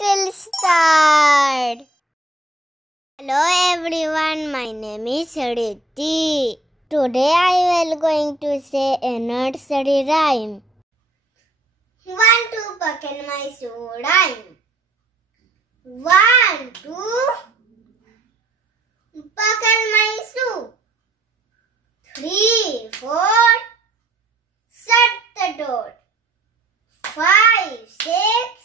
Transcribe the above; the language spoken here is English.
Little Start. Hello everyone, my name is Aditi. Today I will going to say a nursery rhyme. One, two, buckle my shoe rhyme. 1, 2, buckle my shoe. 3, 4, shut the door. 5, 6,